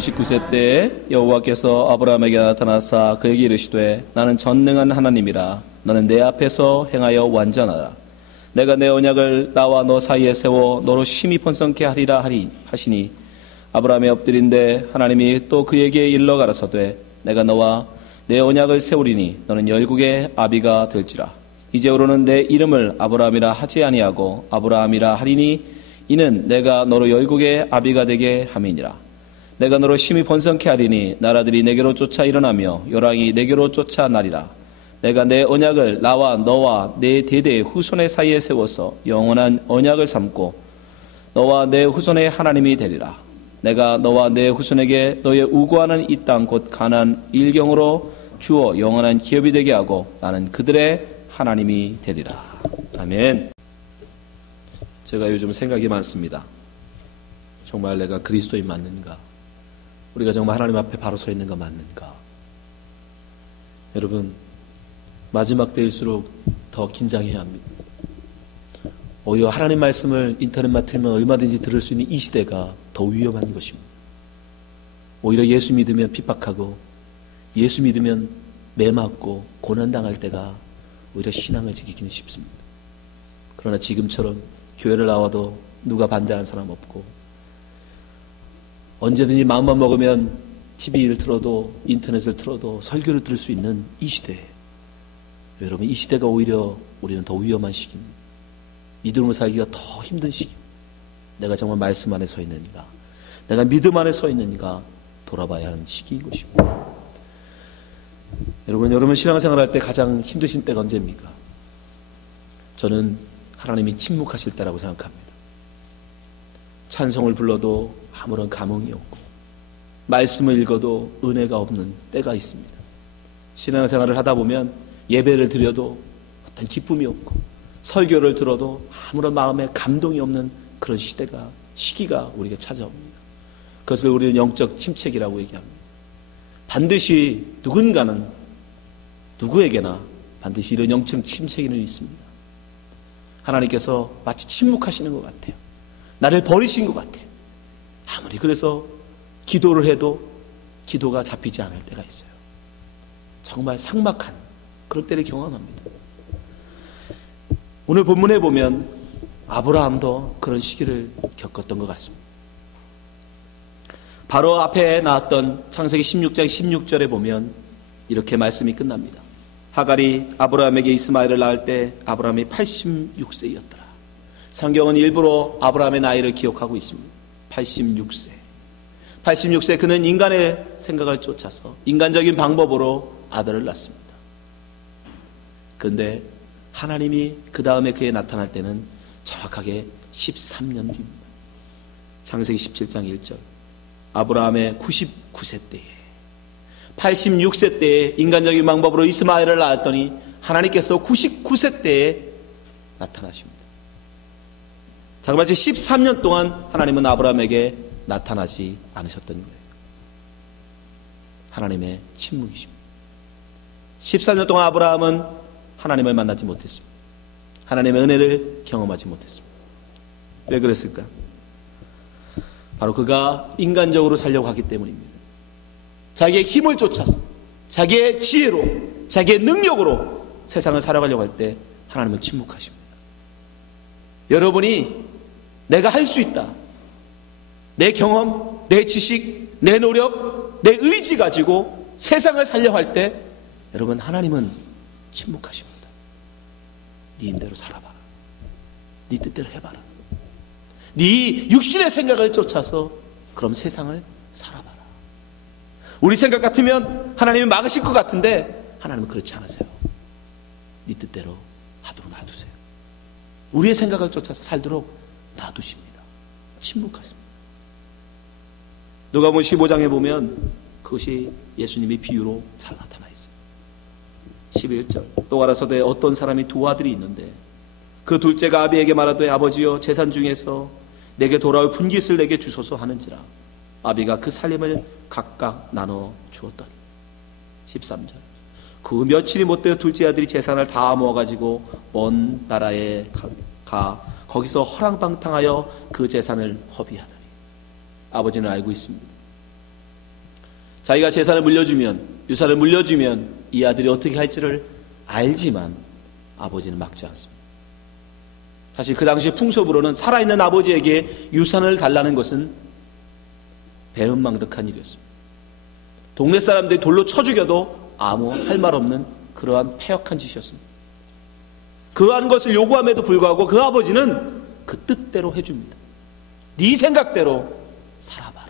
99세 때에 여호와께서 아브라함에게 나타나사 그에게 이르시되 나는 전능한 하나님이라. 너는 내 앞에서 행하여 완전하라. 내가 내 언약을 나와 너 사이에 세워 너로 심히 번성케 하리라 하시니 아브라함이 엎드린데 하나님이 또 그에게 일러 가라사대 내가 너와 내 언약을 세우리니 너는 열국의 아비가 될지라. 이제후로는 내 이름을 아브라함이라 하지 아니하고 아브라함이라 하리니 이는 내가 너로 열국의 아비가 되게 함이니라. 내가 너로 심히 번성케 하리니 나라들이 내게로 쫓아 일어나며 요랑이 내게로 쫓아 나리라. 내가 내 언약을 나와 너와 내 대대의 후손의 사이에 세워서 영원한 언약을 삼고 너와 내 후손의 하나님이 되리라. 내가 너와 내 후손에게 너의 우고하는 이 땅 곧 가나안 일경으로 주어 영원한 기업이 되게 하고 나는 그들의 하나님이 되리라. 아멘. 제가 요즘 생각이 많습니다. 정말 내가 그리스도인 맞는가? 우리가 정말 하나님 앞에 바로 서 있는 거 맞는가? 여러분, 마지막 때일수록 더 긴장해야 합니다. 오히려 하나님 말씀을 인터넷만 틀면 얼마든지 들을 수 있는 이 시대가 더 위험한 것입니다. 오히려 예수 믿으면 핍박하고 예수 믿으면 매맞고 고난당할 때가 오히려 신앙을 지키기는 쉽습니다. 그러나 지금처럼 교회를 나와도 누가 반대하는 사람 없고 언제든지 마음만 먹으면 TV를 틀어도 인터넷을 틀어도 설교를 들을 수 있는 이 시대에 여러분, 이 시대가 오히려 우리는 더 위험한 시기입니다. 믿음으로 살기가 더 힘든 시기입니다. 내가 정말 말씀 안에 서 있는가, 내가 믿음 안에 서 있는가 돌아봐야 하는 시기인 것입니다. 여러분 신앙생활 할 때 가장 힘드신 때가 언제입니까? 저는 하나님이 침묵하실 때라고 생각합니다. 찬송을 불러도 아무런 감흥이 없고 말씀을 읽어도 은혜가 없는 때가 있습니다. 신앙생활을 하다 보면 예배를 드려도 어떤 기쁨이 없고 설교를 들어도 아무런 마음에 감동이 없는 그런 시기가 우리에게 찾아옵니다. 그것을 우리는 영적 침체기라고 얘기합니다. 반드시 누구에게나 반드시 이런 영적 침체기는 있습니다. 하나님께서 마치 침묵하시는 것 같아요. 나를 버리신 것 같아요. 아무리 그래서 기도를 해도 기도가 잡히지 않을 때가 있어요. 정말 삭막한 그럴 때를 경험합니다. 오늘 본문에 보면 아브라함도 그런 시기를 겪었던 것 같습니다. 바로 앞에 나왔던 창세기 16장 16절에 보면 이렇게 말씀이 끝납니다. 하갈이 아브라함에게 이스마엘을 낳을 때 아브라함이 86세였더라. 성경은 일부러 아브라함의 나이를 기억하고 있습니다. 86세 그는 인간의 생각을 쫓아서 인간적인 방법으로 아들을 낳습니다. 그런데 하나님이 그 다음에 그에 나타날 때는 정확하게 13년 뒤입니다. 창세기 17장 1절 아브라함의 99세 때에 86세 때에 인간적인 방법으로 이스마엘을 낳았더니 하나님께서 99세 때에 나타나십니다. 자그마치 13년 동안 하나님은 아브라함에게 나타나지 않으셨던 거예요. 하나님의 침묵이십니다. 14년 동안 아브라함은 하나님을 만나지 못했습니다. 하나님의 은혜를 경험하지 못했습니다. 왜 그랬을까? 바로 그가 인간적으로 살려고 하기 때문입니다. 자기의 힘을 쫓아서 자기의 지혜로 자기의 능력으로 세상을 살아가려고 할 때 하나님은 침묵하십니다. 여러분이 내가 할 수 있다, 내 경험, 내 지식, 내 노력, 내 의지 가지고 세상을 살려고 할 때 여러분 하나님은 침묵하십니다. 네 힘대로 살아봐라. 네 뜻대로 해봐라. 네 육신의 생각을 쫓아서 그럼 세상을 살아봐라. 우리 생각 같으면 하나님이 막으실 것 같은데 하나님은 그렇지 않으세요. 네 뜻대로 하도록 놔두세요. 우리의 생각을 쫓아서 살도록 놔두십니다. 침묵하십니다. 누가복음 15장에 보면 그것이 예수님의 비유로 잘 나타나 있어요. 11절 또 가라사대 어떤 사람이 두 아들이 있는데 그 둘째가 아비에게 말하되 아버지여 재산 중에서 내게 돌아올 분깃을 내게 주소서 하는지라. 아비가 그 살림을 각각 나눠 주었더니 13절 그 며칠이 못되어 둘째 아들이 재산을 다 모아가지고 먼 나라에 가 거기서 허랑방탕하여 그 재산을 허비하더니 아버지는 알고 있습니다. 자기가 재산을 물려주면, 유산을 물려주면 이 아들이 어떻게 할지를 알지만 아버지는 막지 않습니다. 사실 그 당시 풍습으로는 살아있는 아버지에게 유산을 달라는 것은 배은망덕한 일이었습니다. 동네 사람들이 돌로 쳐 죽여도 아무 할 말 없는 그러한 패역한 짓이었습니다. 그러한 것을 요구함에도 불구하고 그 아버지는 그 뜻대로 해줍니다. 네 생각대로 살아봐라.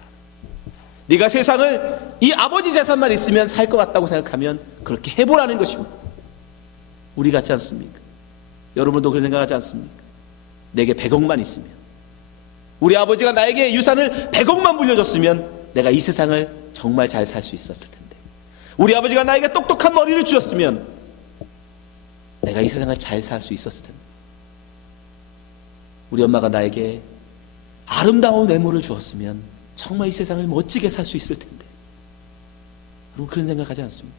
네가 세상을 이 아버지 재산만 있으면 살 것 같다고 생각하면 그렇게 해보라는 것입니다. 우리 같지 않습니까? 여러분도 그런 생각하지 않습니까? 내게 100억만 있으면, 우리 아버지가 나에게 유산을 100억만 물려줬으면 내가 이 세상을 정말 잘 살 수 있었을 텐데, 우리 아버지가 나에게 똑똑한 머리를 주셨으면 내가 이 세상을 잘 살 수 있었을 텐데, 우리 엄마가 나에게 아름다운 외모를 주었으면 정말 이 세상을 멋지게 살 수 있을 텐데, 여러분 그런 생각하지 않습니까?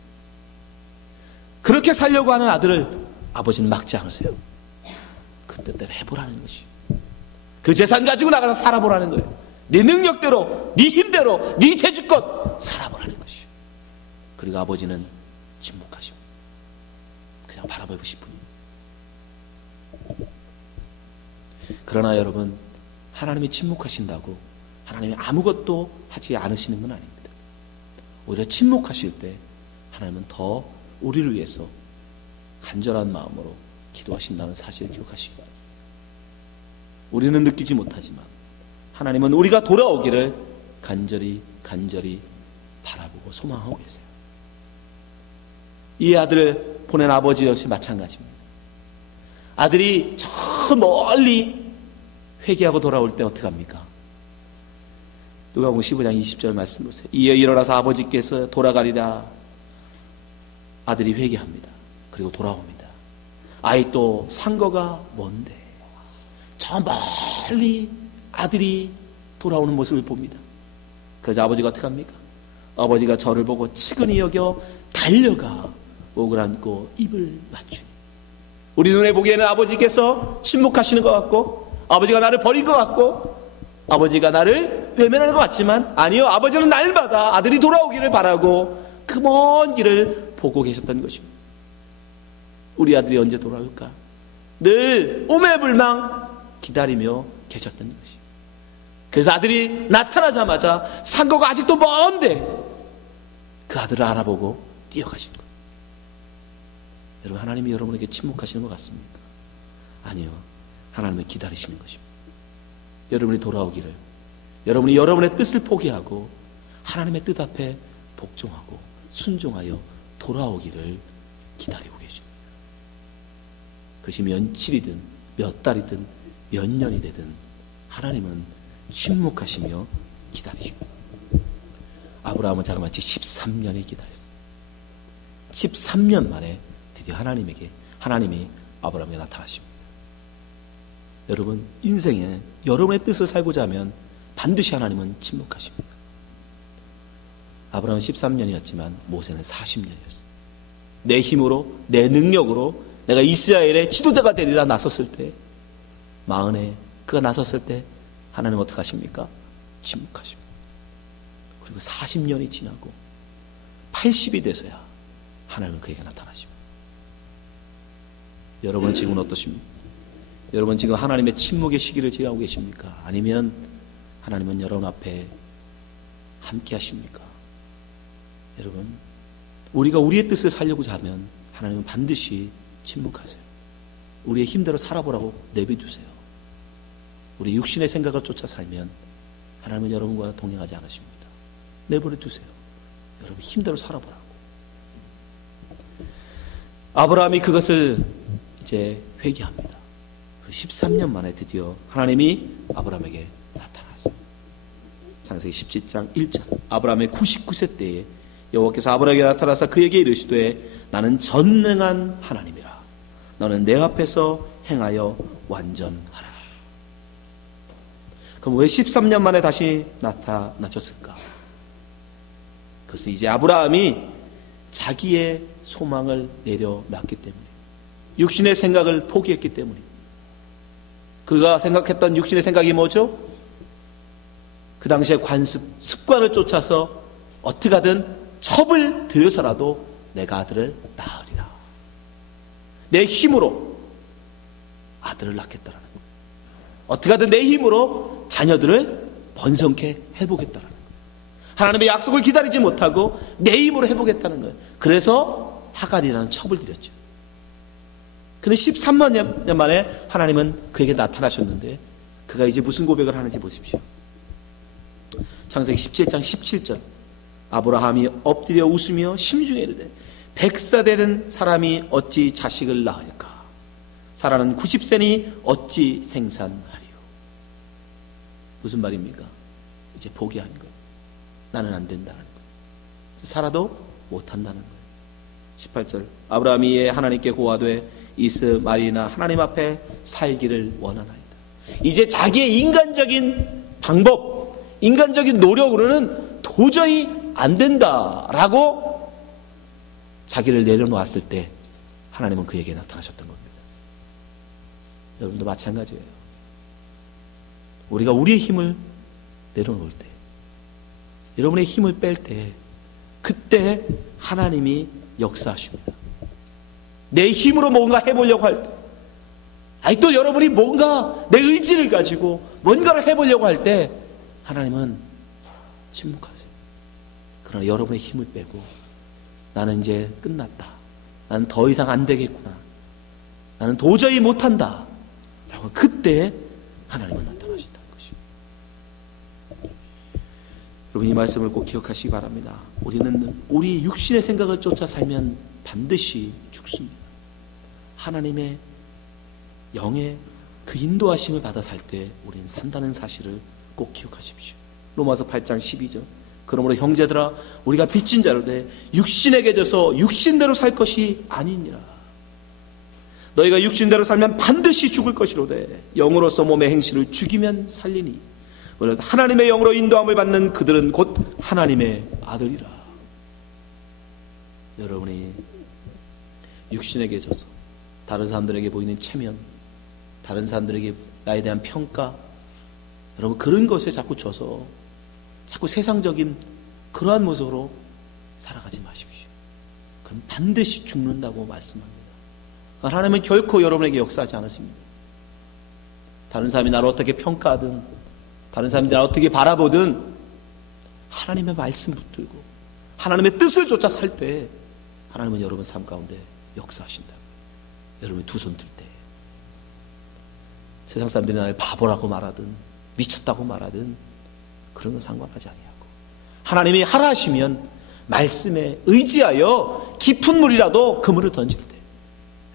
그렇게 살려고 하는 아들을 아버지는 막지 않으세요. 그 뜻대로 해보라는 것이, 그 재산 가지고 나가서 살아보라는 거예요. 네 능력대로, 네 힘대로, 네 재주껏 살아보라는 것이. 그리고 아버지는 침묵하시고 그냥 바라보실 뿐입니다. 그러나 여러분, 하나님이 침묵하신다고 하나님이 아무것도 하지 않으시는 건 아닙니다. 오히려 침묵하실 때 하나님은 더 우리를 위해서 간절한 마음으로 기도하신다는 사실을 기억하시기 바랍니다. 우리는 느끼지 못하지만 하나님은 우리가 돌아오기를 간절히 바라보고 소망하고 계세요. 이 아들을 보낸 아버지 역시 마찬가지입니다. 아들이 저 멀리 회개하고 돌아올 때 어떻게 합니까? 누가복음 15장 20절 말씀 보세요. 이에 일어나서 아버지께서 돌아가리라. 아들이 회개합니다. 그리고 돌아옵니다. 아이 또 상거가 뭔데? 저 멀리 아들이 돌아오는 모습을 봅니다. 그래서 아버지가 어떻게 합니까? 아버지가 저를 보고 측은히 여겨 달려가 목을 안고 입을 맞추니. 우리 눈에 보기에는 아버지께서 침묵하시는 것 같고, 아버지가 나를 버린 것 같고, 아버지가 나를 외면하는 것 같지만, 아니요, 아버지는 날마다 아들이 돌아오기를 바라고 그 먼 길을 보고 계셨던 것입니다. 우리 아들이 언제 돌아올까? 늘 오매불망 기다리며 계셨던 것입니다. 그래서 아들이 나타나자마자 상거가 아직도 먼데 그 아들을 알아보고 뛰어가신 거예요. 여러분, 하나님이 여러분에게 침묵하시는 것 같습니까? 아니요, 하나님은 기다리시는 것입니다. 여러분이 돌아오기를, 여러분이 여러분의 뜻을 포기하고 하나님의 뜻 앞에 복종하고 순종하여 돌아오기를 기다리고 계십니다. 그것이 며칠이든 몇 달이든 몇 년이 되든 하나님은 침묵하시며 기다리십니다. 아브라함은 자그마치 13년이 기다렸습니다. 13년 만에 드디어 하나님이 아브라함에게 나타나십니다. 여러분, 인생에 여러분의 뜻을 살고자 하면 반드시 하나님은 침묵하십니다. 아브라함은 13년이었지만 모세는 40년이었어요. 내 힘으로, 내 능력으로 내가 이스라엘의 지도자가 되리라 나섰을 때, 마흔에 그가 나섰을 때 하나님은 어떻게 하십니까? 침묵하십니다. 그리고 40년이 지나고 80이 돼서야 하나님은 그에게 나타나십니다. 여러분 지금은 어떠십니까? 여러분 지금 하나님의 침묵의 시기를 지나고 계십니까? 아니면 하나님은 여러분 앞에 함께 하십니까? 여러분, 우리가 우리의 뜻을 살려고자 하면 하나님은 반드시 침묵하세요. 우리의 힘대로 살아보라고 내비두세요. 우리 육신의 생각을 쫓아 살면 하나님은 여러분과 동행하지 않으십니다. 내버려 두세요. 여러분 힘대로 살아보라고. 아브라함이 그것을 이제 회개합니다. 13년 만에 드디어 하나님이 아브라함에게 나타나서 창세기 17장 1절, 아브라함의 99세 때에 여호와께서 아브라함에게 나타나서 그에게 이르시되 나는 전능한 하나님이라. 너는 내 앞에서 행하여 완전하라. 그럼 왜 13년 만에 다시 나타나셨을까? 그것은 이제 아브라함이 자기의 소망을 내려놨기 때문에, 육신의 생각을 포기했기 때문에. 그가 생각했던 육신의 생각이 뭐죠? 그 당시에 관습, 습관을 쫓아서 어떻게 하든 첩을 들여서라도 내가 아들을 낳으리라. 내 힘으로 아들을 낳겠다라는 거예요. 어떻게 하든 내 힘으로 자녀들을 번성케 해보겠다라는 거예요. 하나님의 약속을 기다리지 못하고 내 힘으로 해보겠다는 거예요. 그래서 하갈이라는 첩을 들였죠. 근데 13만 년 만에 하나님은 그에게 나타나셨는데 그가 이제 무슨 고백을 하는지 보십시오. 창세기 17장 17절. 아브라함이 엎드려 웃으며 심중에 이르되 100세 되는 사람이 어찌 자식을 낳을까? 사라는 90세니 어찌 생산하리요? 무슨 말입니까? 이제 포기한 거예요. 나는 안 된다는 거예요. 살아도 못한다는 거예요. 18절. 아브라함이 이에 하나님께 고하되 이스마엘이나 하나님 앞에 살기를 원하나이다. 이제 자기의 인간적인 방법, 인간적인 노력으로는 도저히 안 된다라고 자기를 내려놓았을 때 하나님은 그에게 나타나셨던 겁니다. 여러분도 마찬가지예요. 우리가 우리의 힘을 내려놓을 때, 여러분의 힘을 뺄 때, 그때 하나님이 역사하십니다. 내 힘으로 뭔가 해보려고 할 때, 또 여러분이 뭔가 내 의지를 가지고 뭔가를 해보려고 할 때 하나님은 침묵하세요. 그러나 여러분의 힘을 빼고 나는 이제 끝났다. 나는 더 이상 안 되겠구나. 나는 도저히 못한다. 라고 그때 하나님은 나타나신다는 것이죠. 여러분 이 말씀을 꼭 기억하시기 바랍니다. 우리는 우리 육신의 생각을 쫓아 살면 반드시 죽습니다. 하나님의 영의 그 인도하심을 받아 살 때 우리는 산다는 사실을 꼭 기억하십시오. 로마서 8장 12절. 그러므로 형제들아 우리가 빚진 자로 돼 육신에게 져서 육신대로 살 것이 아니니라. 너희가 육신대로 살면 반드시 죽을 것이로되 영으로서 몸의 행실을 죽이면 살리니 하나님의 영으로 인도함을 받는 그들은 곧 하나님의 아들이라. 여러분이 육신에게 져서 다른 사람들에게 보이는 체면, 다른 사람들에게 나에 대한 평가, 여러분 그런 것에 자꾸 져서 자꾸 세상적인 그러한 모습으로 살아가지 마십시오. 그럼 반드시 죽는다고 말씀합니다. 하나님은 결코 여러분에게 역사하지 않으십니다. 다른 사람이 나를 어떻게 평가하든 다른 사람들이 나를 어떻게 바라보든 하나님의 말씀 붙들고 하나님의 뜻을 쫓아 살 때 하나님은 여러분 삶 가운데 역사하신다. 여러분 두 손 들 때 세상 사람들이 나를 바보라고 말하든 미쳤다고 말하든 그런 건 상관하지 아니하고 하나님이 하라 하시면 말씀에 의지하여 깊은 물이라도 그물을 던질 때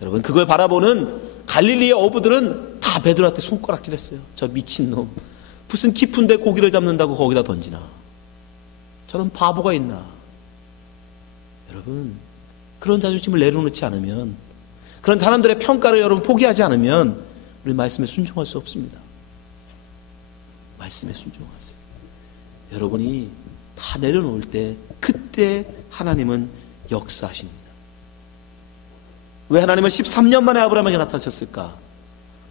여러분 그걸 바라보는 갈릴리의 어부들은 다 베드로한테 손가락질했어요. 저 미친놈 무슨 깊은데 고기를 잡는다고 거기다 던지나. 저런 바보가 있나. 여러분 그런 자존심을 내려놓지 않으면 그런 사람들의 평가를 여러분 포기하지 않으면 우리 말씀에 순종할 수 없습니다. 말씀에 순종하세요. 여러분이 다 내려놓을 때 그때 하나님은 역사하십니다. 왜 하나님은 13년 만에 아브라함에게 나타나셨을까?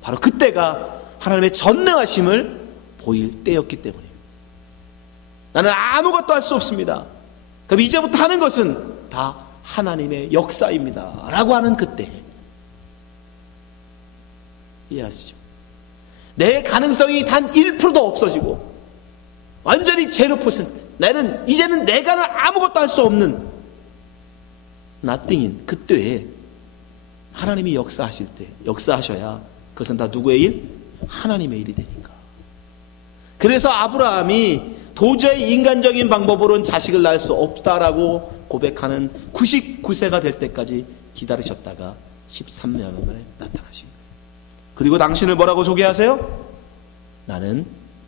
바로 그때가 하나님의 전능하심을 보일 때였기 때문입니다. 나는 아무것도 할 수 없습니다. 그럼 이제부터 하는 것은 다 하나님의 역사입니다. 라고 하는 그때 이해하시죠? 내 가능성이 단 1%도 없어지고 완전히 0%. 나는 이제는 내가 아무것도 할 수 없는 nothing인 그때에 하나님이 역사하실 때 역사하셔야 그것은 다 누구의 일? 하나님의 일이 되니까. 그래서 아브라함이 도저히 인간적인 방법으로는 자식을 낳을 수 없다라고 고백하는 99세가 될 때까지 기다리셨다가 13년 만에 나타나신 거예요. 그리고 당신을 뭐라고 소개하세요? 나는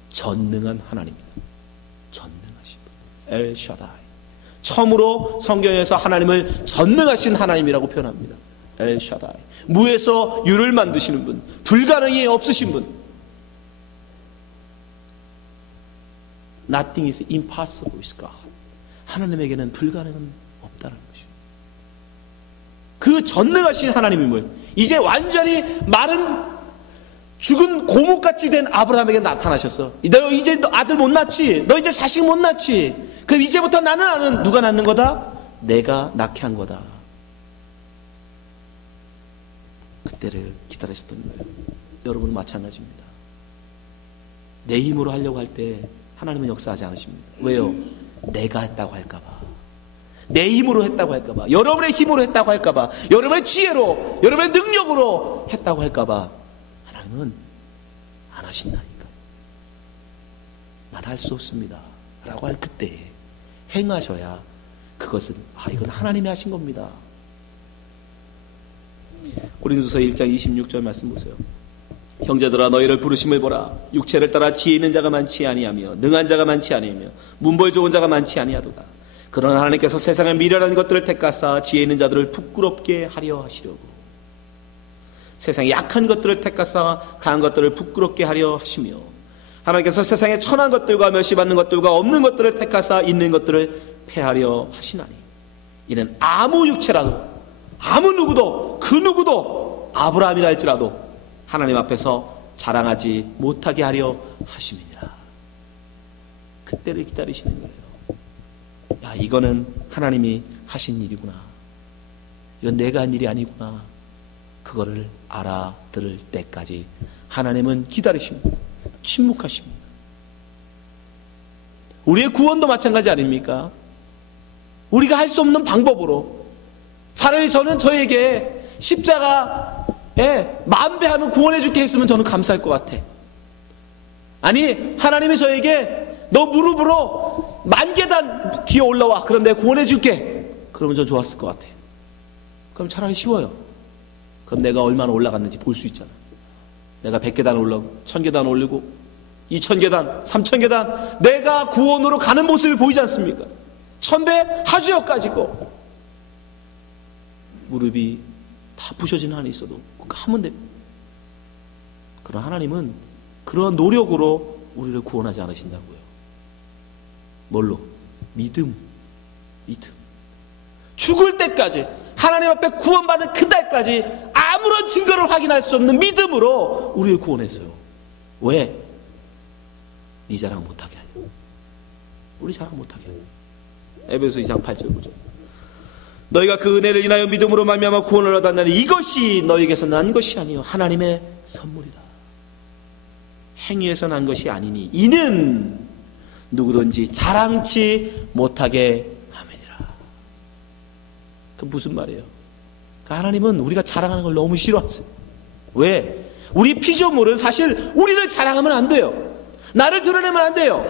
전능한 하나님이다. 전능하신 분. 엘샤다이. 처음으로 성경에서 하나님을 전능하신 하나님이라고 표현합니다. 엘샤다이. 무에서 유를 만드시는 분. 불가능이 없으신 분. Nothing is impossible with God. 하나님에게는 불가능은 없다는 것이죠. 그 전능하신 하나님임을 이제 완전히 마른 죽은 고목같이 된 아브라함에게 나타나셔서 너 이제 아들 못 낳지? 너 이제 자식 못 낳지? 그럼 이제부터 나는 누가 낳는 거다? 내가 낳게 한 거다. 그때를 기다리셨던 거예요. 여러분은 마찬가지입니다. 내 힘으로 하려고 할 때 하나님은 역사하지 않으십니다. 왜요? 내가 했다고 할까봐, 내 힘으로 했다고 할까봐, 여러분의 힘으로 했다고 할까봐, 여러분의 지혜로, 여러분의 능력으로 했다고 할까봐 하나님은 안 하신다니까. 난 할 수 없습니다 라고 할 그때 행하셔야 그것은 이건 하나님이 하신 겁니다. 고린도서 1장 26절 말씀 보세요. 형제들아 너희를 부르심을 보라. 육체를 따라 지혜 있는 자가 많지 아니하며 능한 자가 많지 아니하며 문벌 좋은 자가 많지 아니하도다. 그러나 하나님께서 세상의 미련한 것들을 택하사 지혜 있는 자들을 부끄럽게 하려 하시려고, 세상의 약한 것들을 택하사 강한 것들을 부끄럽게 하려 하시며, 하나님께서 세상의 천한 것들과 멸시받는 것들과 없는 것들을 택하사 있는 것들을 폐하려 하시나니, 이는 아무 육체라도 아무 누구도 그 누구도 아브라함이라 할지라도 하나님 앞에서 자랑하지 못하게 하려 하심이니라. 그때를 기다리시는 거예요. 야, 이거는 하나님이 하신 일이구나. 이건 내가 한 일이 아니구나. 그거를 알아들을 때까지 하나님은 기다리십니다. 침묵하십니다. 우리의 구원도 마찬가지 아닙니까? 우리가 할 수 없는 방법으로, 차라리 저는 저에게 십자가에 만배하면 구원해 줄게 했으면 저는 감사할 것 같아. 아니, 하나님이 저에게 너 무릎으로 10,000계단 기어 올라와, 그럼 내가 구원해 줄게, 그러면 저 좋았을 것 같아. 그럼 차라리 쉬워요. 그럼 내가 얼마나 올라갔는지 볼 수 있잖아. 내가 100계단 올라오고 1000계단 올리고 2000계단 3000계단 내가 구원으로 가는 모습이 보이지 않습니까? 1000배 하주여까지고 무릎이 다 부셔진 한이 있어도 하면 됩니다. 그러나 하나님은 그러한 노력으로 우리를 구원하지 않으신다고요. 뭘로? 믿음. 죽을 때까지, 하나님 앞에 구원받은 그날까지 아무런 증거를 확인할 수 없는 믿음으로 우리를 구원했어요. 왜? 네 자랑 못하게 하려고. 우리 자랑 못하게 하려고. 에베소 2장 8절 9절. 너희가 그 은혜를 인하여 믿음으로 말미암아 구원을 얻었나니 이것이 너희에게서 난 것이 아니요 하나님의 선물이라. 행위에서 난 것이 아니니 이는 누구든지 자랑치 못하게 함이니라. 그 무슨 말이에요? 하나님은 우리가 자랑하는 걸 너무 싫어하세요. 왜? 우리 피조물은 사실 우리를 자랑하면 안 돼요. 나를 드러내면 안 돼요.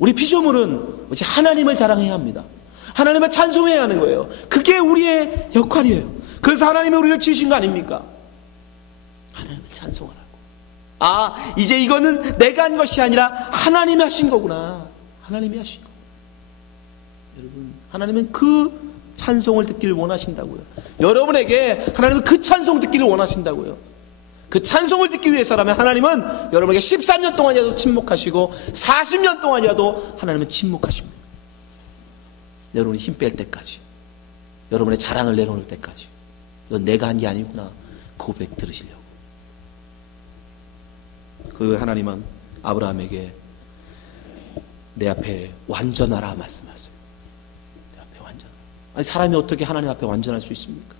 우리 피조물은 오직 하나님을 자랑해야 합니다. 하나님을 찬송해야 하는 거예요. 그게 우리의 역할이에요. 그래서 하나님이 우리를 지으신 거 아닙니까? 하나님을 찬송하라고. 이제 이거는 내가 한 것이 아니라 하나님이 하신 거구나. 하나님이 하신 거. 여러분, 하나님은 그 찬송을 듣기를 원하신다고요. 여러분에게 하나님은 그 찬송 듣기를 원하신다고요. 그 찬송을 듣기 위해서라면 하나님은 여러분에게 13년 동안이라도 침묵하시고 40년 동안이라도 하나님은 침묵하십니다. 여러분이 힘 뺄 때까지, 여러분의 자랑을 내려놓을 때까지, 이건 내가 한 게 아니구나 고백 들으시려고. 그 하나님은 아브라함에게 내 앞에 완전하라 말씀하세요. 내 앞에 완전하라. 아니, 사람이 어떻게 하나님 앞에 완전할 수 있습니까?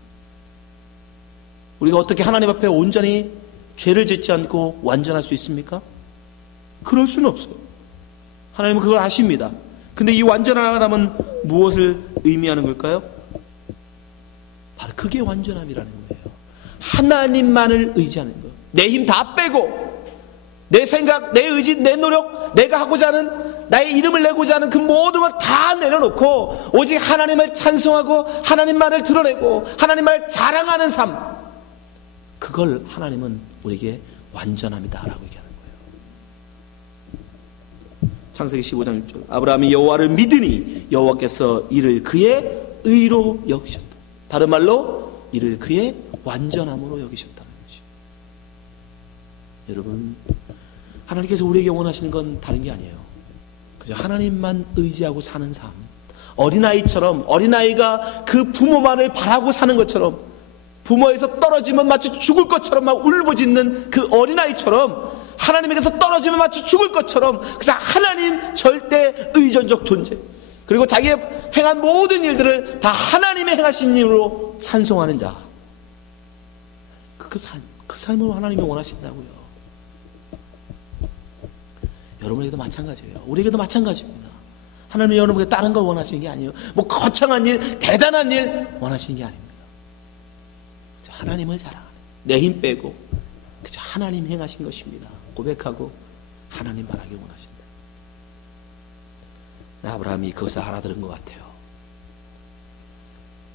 우리가 어떻게 하나님 앞에 온전히 죄를 짓지 않고 완전할 수 있습니까? 그럴 수는 없어요. 하나님은 그걸 아십니다. 근데 이 완전하라는 무엇을 의미하는 걸까요? 바로 그게 완전함이라는 거예요. 하나님만을 의지하는 거예요. 내 힘 다 빼고, 내 생각, 내 의지, 내 노력, 내가 하고자 하는, 나의 이름을 내고자 하는 그 모든 걸 다 내려놓고 오직 하나님을 찬송하고 하나님만을 드러내고 하나님만을 자랑하는 삶, 그걸 하나님은 우리에게 완전함이다라고 얘기하는 거예요. 창세기 15장 6절. 아브라함이 여호와를 믿으니 여호와께서 이를 그의 의로 여기셨다. 다른 말로 이를 그의 완전함으로 여기셨다는 거죠. 여러분, 하나님께서 우리에게 원하시는 건 다른 게 아니에요. 그저 하나님만 의지하고 사는 삶. 어린아이처럼, 어린아이가 그 부모만을 바라고 사는 것처럼 부모에서 떨어지면 마치 죽을 것처럼 막 울부짖는 그 어린아이처럼 하나님에게서 떨어지면 마치 죽을 것처럼 그냥 하나님 절대 의존적 존재, 그리고 자기의 행한 모든 일들을 다 하나님의 행하신 일로 찬송하는 자, 그 삶을 하나님이 원하신다고요. 여러분에게도 마찬가지예요. 우리에게도 마찬가지입니다. 하나님이 여러분에게 다른 걸 원하시는 게 아니에요. 뭐 거창한 일, 대단한 일 원하시는 게 아닙니다. 하나님을 자랑하는, 내 힘 빼고 그저 하나님 행하신 것입니다 고백하고 하나님 말하기 원하신다. 아브라함이 그것을 알아들은 것 같아요.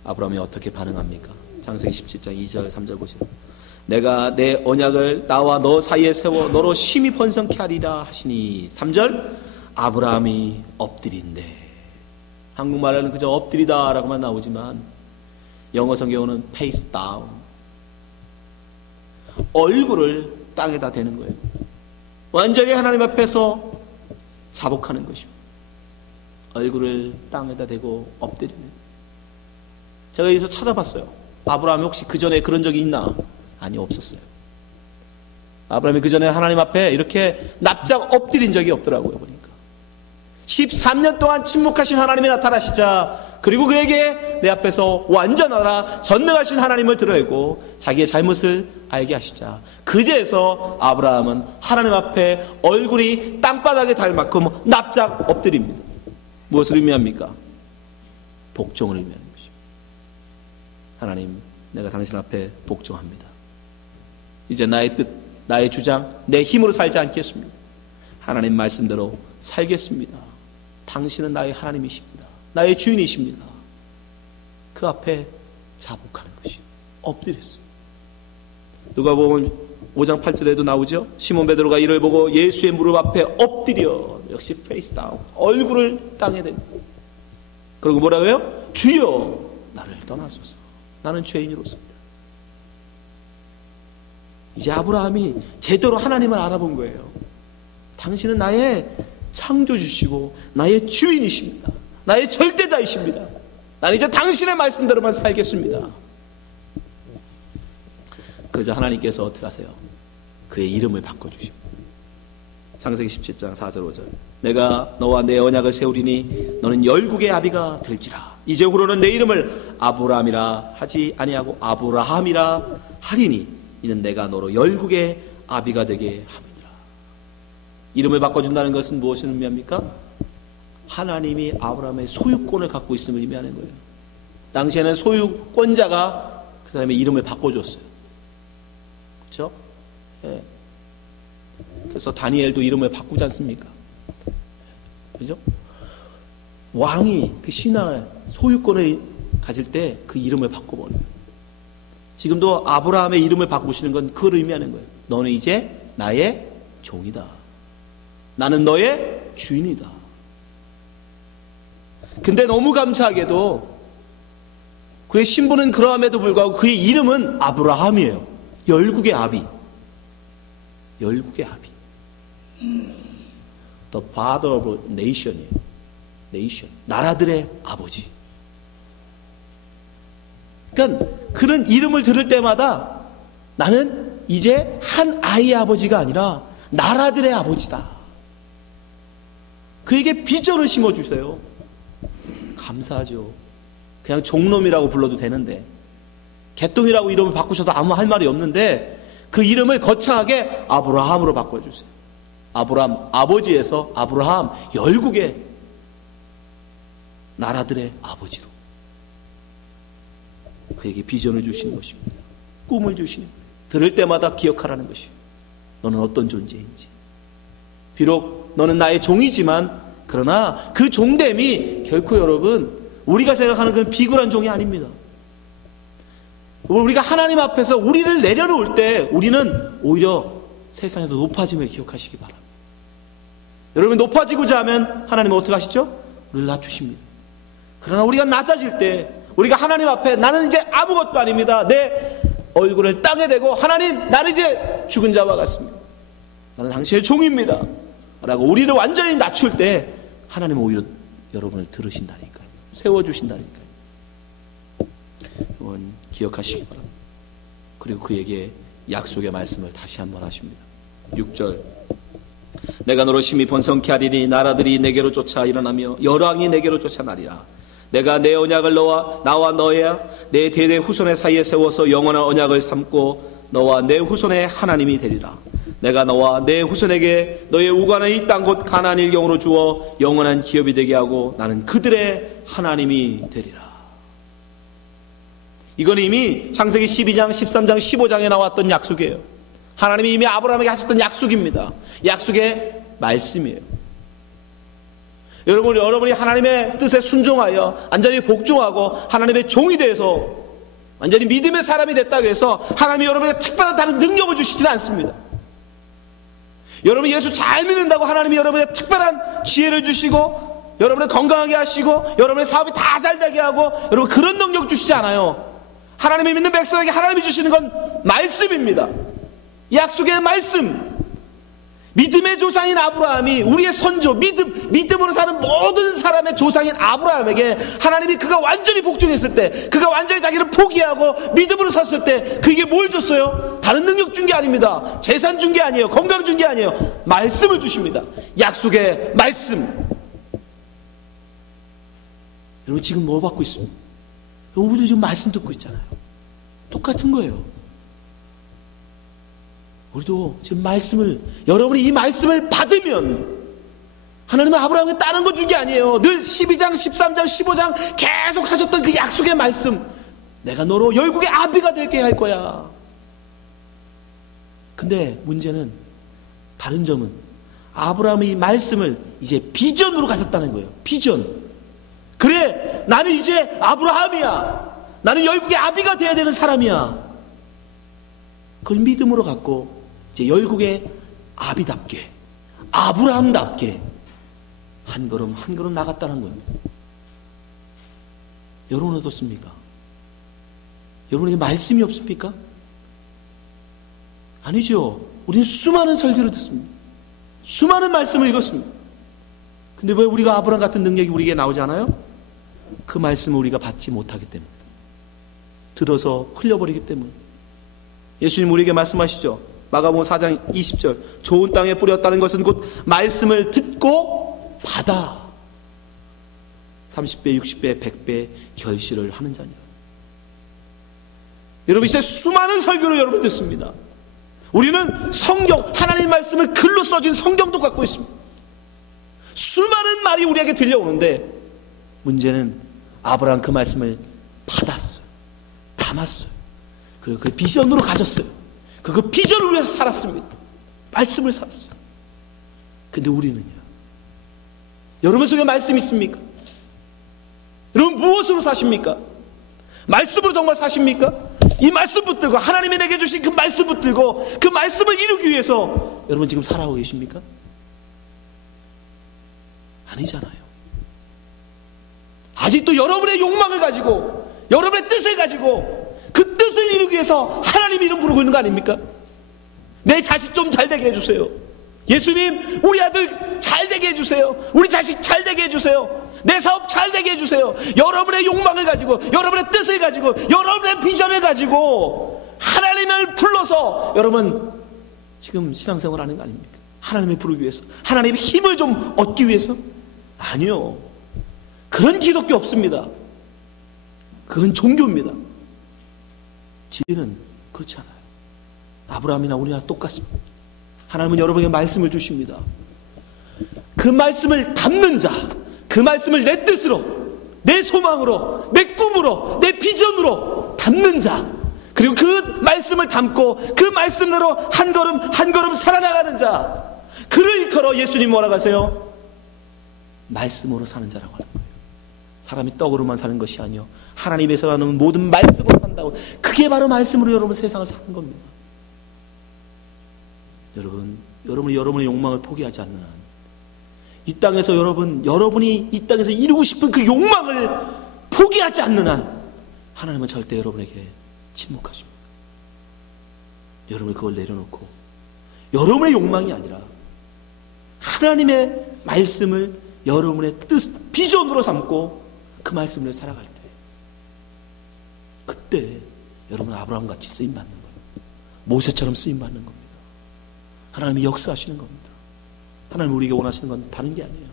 아브라함이 어떻게 반응합니까? 창세기 17장 2절 3절 보시면, 내가 내 언약을 나와 너 사이에 세워 너로 심히 번성케 하리라 하시니, 3절, 아브라함이 엎드린대. 한국말에는 그저 엎드리다 라고만 나오지만 영어 성경은 face down, 얼굴을 땅에다 대는 거예요. 완전히 하나님 앞에서 자복하는 것이고, 얼굴을 땅에다 대고 엎드리는. 제가 여기서 찾아봤어요. 아브라함이 혹시 그 전에 그런 적이 있나? 아니, 없었어요. 아브라함이 그 전에 하나님 앞에 이렇게 납작 엎드린 적이 없더라고요. 보니까 13년 동안 침묵하신 하나님이 나타나시자, 그리고 그에게 내 앞에서 완전하라 전능하신 하나님을 드러내고 자기의 잘못을 알게 하시자, 그제서 아브라함은 하나님 앞에 얼굴이 땅바닥에 닿을 만큼 납작 엎드립니다. 무엇을 의미합니까? 복종을 의미하는 것입니다. 하나님, 내가 당신 앞에 복종합니다. 이제 나의 뜻, 나의 주장, 내 힘으로 살지 않겠습니다. 하나님 말씀대로 살겠습니다. 당신은 나의 하나님이십니다. 나의 주인이십니다. 그 앞에 자복하는 것이 엎드렸어요. 누가복음 5장 8절에도 나오죠. 시몬 베드로가 이를 보고 예수의 무릎 앞에 엎드려, 역시 페이스 다운, 얼굴을 땅에 대고, 그리고 뭐라고요? 주여 나를 떠나소서, 나는 죄인으로서입니다. 이제 아브라함이 제대로 하나님을 알아본 거예요. 당신은 나의 창조주시고 나의 주인이십니다. 나의 절대자이십니다. 나는 이제 당신의 말씀대로만 살겠습니다. 그저 하나님께서 어떻게 하세요? 그의 이름을 바꿔주십니다. 창세기 17장 4절 5절, 내가 너와 내 언약을 세우리니 너는 열국의 아비가 될지라. 이제후로는 내 이름을 아브라함이라 하지 아니하고 아브라함이라 하리니 이는 내가 너로 열국의 아비가 되게 함이니라. 이름을 바꿔준다는 것은 무엇을 의미합니까? 하나님이 아브라함의 소유권을 갖고 있음을 의미하는 거예요. 당시에는 소유권자가 그 사람의 이름을 바꿔줬어요. 그렇죠? 예. 그래서 다니엘도 이름을 바꾸지 않습니까? 그죠? 왕이 그 신앙을, 소유권을 가질 때 그 이름을 바꿔버려요. 지금도 아브라함의 이름을 바꾸시는 건 그걸 의미하는 거예요. 너는 이제 나의 종이다. 나는 너의 주인이다. 근데 너무 감사하게도 그의 신분은 그러함에도 불구하고 그의 이름은 아브라함이에요. 열국의 아비. 열국의 아비. The father of nation이에요. nation. 나라들의 아버지. 그러니까 그런 이름을 들을 때마다 나는 이제 한 아이의 아버지가 아니라 나라들의 아버지다. 그에게 비전을 심어주세요. 감사하죠. 그냥 종놈이라고 불러도 되는데, 개똥이라고 이름을 바꾸셔도 아무 할 말이 없는데 그 이름을 거창하게 아브라함으로 바꿔주세요. 아브라함, 아버지에서 아브라함, 열국의 나라들의 아버지로. 그에게 비전을 주시는 것입니다. 꿈을 주시는 거예요. 들을 때마다 기억하라는 것이에요. 너는 어떤 존재인지. 비록 너는 나의 종이지만, 그러나 그 종됨이 결코 여러분, 우리가 생각하는 그 비굴한 종이 아닙니다. 우리가 하나님 앞에서 우리를 내려놓을 때 우리는 오히려 세상에서 높아짐을 기억하시기 바랍니다. 여러분, 높아지고자 하면 하나님은 어떻게 하시죠? 우리를 낮추십니다. 그러나 우리가 낮아질 때, 우리가 하나님 앞에 나는 이제 아무것도 아닙니다. 내 얼굴을 땅에 대고 하나님, 나는 이제 죽은 자와 같습니다. 나는 당신의 종입니다. 라고 우리를 완전히 낮출 때 하나님은 오히려 여러분을 들으신다니까요. 세워주신다니까요. 여러분 기억하시기 바랍니다. 그리고 그에게 약속의 말씀을 다시 한번 하십니다. 6절, 내가 너로 심히 번성케 하리니 나라들이 내게로 쫓아 일어나며 열왕이 내게로 쫓아나리라. 내가 내 언약을 나와 너의 내 대대 후손의 사이에 세워서 영원한 언약을 삼고 너와 내 후손의 하나님이 되리라. 내가 너와 내 후손에게 너의 우관을 이 땅 곧 가나안 일경으로 주어 영원한 기업이 되게 하고 나는 그들의 하나님이 되리라. 이건 이미 창세기 12장, 13장, 15장에 나왔던 약속이에요. 하나님이 이미 아브라함에게 하셨던 약속입니다. 약속의 말씀이에요. 여러분이 하나님의 뜻에 순종하여 완전히 복종하고 하나님의 종이 돼서 완전히 믿음의 사람이 됐다고 해서 하나님이 여러분에게 특별한 다른 능력을 주시지는 않습니다. 여러분이 예수 잘 믿는다고 하나님이 여러분에게 특별한 지혜를 주시고 여러분을 건강하게 하시고 여러분의 사업이 다 잘 되게 하고 여러분 그런 능력 주시지 않아요. 하나님이 믿는 백성에게 하나님이 주시는 건 말씀입니다. 약속의 말씀. 믿음의 조상인 아브라함이 우리의 선조, 믿음으로 사는 모든 사람의 조상인 아브라함에게 하나님이 그가 완전히 복종했을 때, 그가 완전히 자기를 포기하고 믿음으로 섰을 때 그에게 뭘 줬어요? 다른 능력 준 게 아닙니다. 재산 준 게 아니에요. 건강 준 게 아니에요. 말씀을 주십니다. 약속의 말씀. 여러분 지금 뭐 받고 있습니까? 우리도 지금 말씀 듣고 있잖아요. 똑같은 거예요. 우리도 지금 말씀을, 여러분이 이 말씀을 받으면 하나님은 아브라함에게 다른 거 준 게 아니에요. 늘 12장, 13장, 15장 계속 하셨던 그 약속의 말씀. 내가 너로 열국의 아비가 되게 할 거야. 근데 문제는, 다른 점은 아브라함이 이 말씀을 이제 비전으로 가졌다는 거예요. 비전. 그래, 나는 이제 아브라함이야. 나는 열국의 아비가 돼야 되는 사람이야. 그걸 믿음으로 갖고 이제 열국의 아비답게, 아브라함답게 한 걸음 한 걸음 나갔다는 겁니다. 여러분 어떻습니까? 여러분에게 말씀이 없습니까? 아니죠. 우리는 수많은 설교를 듣습니다. 수많은 말씀을 읽었습니다. 근데 왜 우리가 아브라함 같은 능력이 우리에게 나오지 않아요? 그 말씀을 우리가 받지 못하기 때문에, 들어서 흘려버리기 때문에. 예수님 우리에게 말씀하시죠. 마가복음 4장 20절, 좋은 땅에 뿌렸다는 것은 곧 말씀을 듣고 받아 30배, 60배, 100배 결실을 하는 자니라. 여러분 이제 수많은 설교를 여러분 듣습니다. 우리는 성경, 하나님의 말씀을 글로 써진 성경도 갖고 있습니다. 수많은 말이 우리에게 들려오는데 문제는 아브라함 그 말씀을 받았어요. 담았어요. 그리고 그 비전으로 가졌어요. 그 비전을 위해서 살았습니다. 말씀을 살았어요. 근데 우리는요, 여러분 속에 말씀 있습니까? 여러분 무엇으로 사십니까? 말씀으로 정말 사십니까? 이 말씀 붙들고, 하나님이 내게 주신 그 말씀 붙들고 그 말씀을 이루기 위해서 여러분 지금 살아오고 계십니까? 아니잖아요. 아직도 여러분의 욕망을 가지고, 여러분의 뜻을 가지고 그 뜻을 이루기 위해서 하나님 이름 부르고 있는 거 아닙니까? 내 자식 좀 잘 되게 해주세요. 예수님, 우리 아들 잘 되게 해주세요. 우리 자식 잘 되게 해주세요. 내 사업 잘 되게 해주세요. 여러분의 욕망을 가지고, 여러분의 뜻을 가지고, 여러분의 비전을 가지고 하나님을 불러서 여러분 지금 신앙생활 하는 거 아닙니까? 하나님을 부르기 위해서, 하나님의 힘을 좀 얻기 위해서? 아니요. 그런 기독교 없습니다. 그건 종교입니다. 진리는 그렇지 않아요. 아브라함이나 우리나 똑같습니다. 하나님은 여러분에게 말씀을 주십니다. 그 말씀을 담는 자, 그 말씀을 내 뜻으로, 내 소망으로, 내 꿈으로, 내 비전으로 담는 자, 그리고 그 말씀을 담고 그 말씀대로 한 걸음 한 걸음 살아나가는 자, 그를 일컬어 예수님 뭐라고 하세요? 말씀으로 사는 자라고 하는 거예요. 사람이 떡으로만 사는 것이 아니요 하나님에서 나는 모든 말씀으로 산다고. 그게 바로 말씀으로 여러분 세상을 사는 겁니다. 여러분이 여러분의 욕망을 포기하지 않는 한, 이 땅에서 여러분이 이 땅에서 이루고 싶은 그 욕망을 포기하지 않는 한 하나님은 절대 여러분에게 침묵하십니다. 여러분이 그걸 내려놓고 여러분의 욕망이 아니라 하나님의 말씀을 여러분의 뜻, 비전으로 삼고 그 말씀을 살아갈 때, 그때 여러분 아브라함 같이 쓰임 받는 거예요. 모세처럼 쓰임받는 겁니다. 하나님이 역사하시는 겁니다. 하나님이 우리에게 원하시는 건 다른 게 아니에요.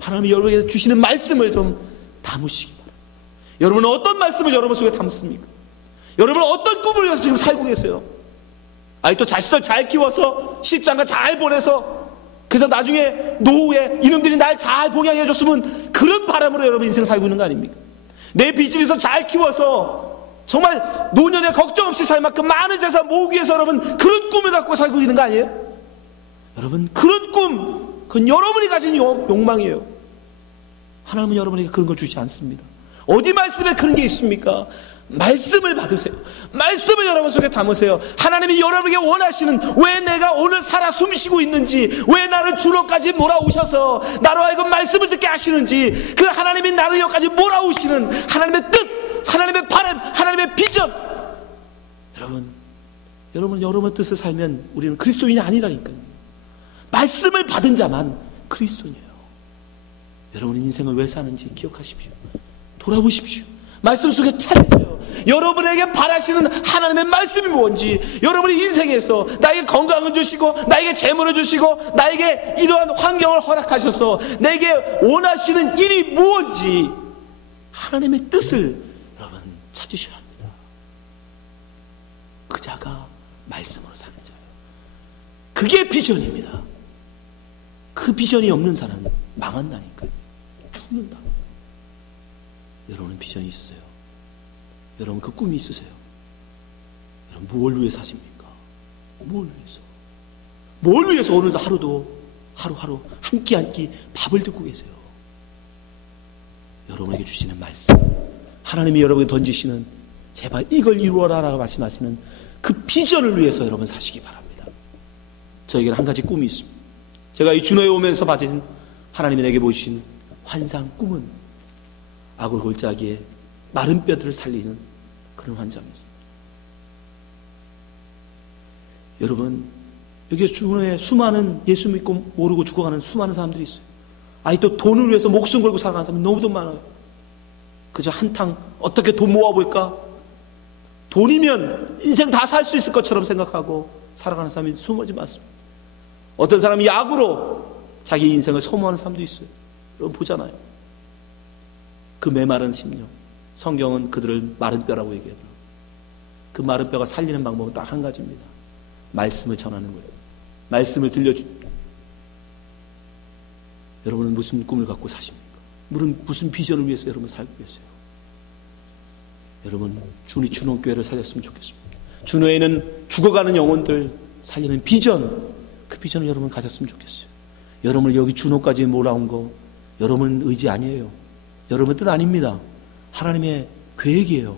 하나님이 여러분에게 주시는 말씀을 좀 담으시기 바랍니다. 여러분은 어떤 말씀을 여러분 속에 담습니까? 여러분은 어떤 꿈을 위해서 지금 살고 계세요? 또 자식들 잘 키워서 시집장가 잘 보내서 그래서 나중에 노후에 이놈들이 날 잘 봉양해 줬으면 그런 바람으로 여러분 인생 살고 있는 거 아닙니까? 내 비즈니스 잘 키워서 정말 노년에 걱정 없이 살 만큼 많은 재산 모으기 위해서 여러분 그런 꿈을 갖고 살고 있는 거 아니에요? 여러분 그런 꿈, 그건 여러분이 가진 욕망이에요. 하나님은 여러분에게 그런 걸 주지 않습니다. 어디 말씀에 그런 게 있습니까? 말씀을 받으세요. 말씀을 여러분 속에 담으세요. 하나님이 여러분에게 원하시는, 왜 내가 오늘 살아 숨쉬고 있는지, 왜 나를 주로까지 몰아오셔서 나로 하여금 말씀을 듣게 하시는지, 그 하나님이 나를 여기까지 몰아오시는 하나님의 뜻, 하나님의 바람, 하나님의 비전. 여러분의 뜻을 살면 우리는 그리스도인이 아니라니까요. 말씀을 받은 자만 그리스도인이에요. 여러분의 인생을 왜 사는지 기억하십시오. 돌아보십시오. 말씀 속에 찾으세요. 여러분에게 바라시는 하나님의 말씀이 뭔지, 여러분의 인생에서 나에게 건강을 주시고 나에게 재물을 주시고 나에게 이러한 환경을 허락하셔서 내게 원하시는 일이 무엇인지 하나님의 뜻을 여러분 찾으셔야 합니다. 그 자가 말씀으로 사는 자예요. 그게 비전입니다. 그 비전이 없는 사람은 망한다니까요. 죽는다. 여러분은 비전이 있으세요? 여러분 그 꿈이 있으세요? 여러분 무엇을 위해 사십니까? 뭘 위해서? 뭘 위해서 오늘도 하루하루 한 끼 한 끼 밥을 듣고 계세요? 여러분에게 주시는 말씀, 하나님이 여러분에게 던지시는 제발 이걸 이루어라 라고 말씀하시는 그 비전을 위해서 여러분 사시기 바랍니다. 저에게는 한 가지 꿈이 있습니다. 제가 이 준호에 오면서 받은 하나님이 내게 보이신 환상 꿈은 아굴 골짜기에 마른 뼈들을 살리는 그런 환상이죠. 여러분 여기 준호에 수많은 예수 믿고 모르고 죽어가는 수많은 사람들이 있어요. 또 돈을 위해서 목숨 걸고 살아가는 사람이 너무도 많아요. 그저 한탕 어떻게 돈 모아볼까? 돈이면 인생 다 살 수 있을 것처럼 생각하고 살아가는 사람이 수많지 많습니다. 어떤 사람이 약으로 자기 인생을 소모하는 사람도 있어요. 여러분 보잖아요. 그 메마른 심령, 성경은 그들을 마른 뼈라고 얘기하더라고요. 그 마른 뼈가 살리는 방법은 딱 한 가지입니다. 말씀을 전하는 거예요. 말씀을 들려줍니다. 여러분은 무슨 꿈을 갖고 사십니까? 무슨 비전을 위해서 여러분 살고 계세요? 여러분 준호교회를 살렸으면 좋겠습니다. 준호에는 죽어가는 영혼들 살리는 비전, 그 비전을 여러분 가졌으면 좋겠어요. 여러분을 여기 준호까지 몰아온 거 여러분 의지 아니에요. 여러분 뜻 아닙니다. 하나님의 계획이에요.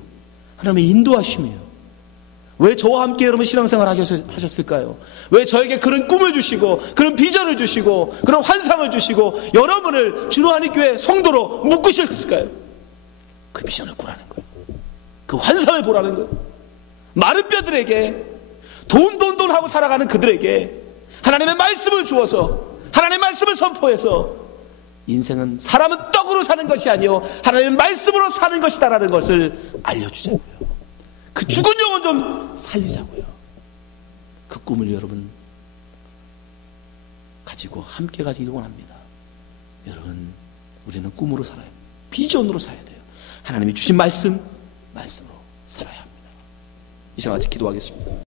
하나님의 인도하심이에요. 왜 저와 함께 여러분 신앙생활 하셨을까요? 왜 저에게 그런 꿈을 주시고 그런 비전을 주시고 그런 환상을 주시고 여러분을 준호하니교회 성도로 묶으셨을까요? 그 비전을 꾸라는 거예요. 그 환상을 보라는 거예요. 마른 뼈들에게 돈 하고 살아가는 그들에게 하나님의 말씀을 주어서 하나님의 말씀을 선포해서 인생은 사람은 떡으로 사는 것이 아니요 하나님의 말씀으로 사는 것이다라는 것을 알려주자고요. 그 죽은 영혼 좀 살리자고요. 그 꿈을 여러분 가지고 함께 가지기 원합니다. 여러분 우리는 꿈으로 살아야 합니다. 비전으로 살아야 돼요. 하나님이 주신 말씀으로 살아야 합니다. 이 시간 같이 기도하겠습니다.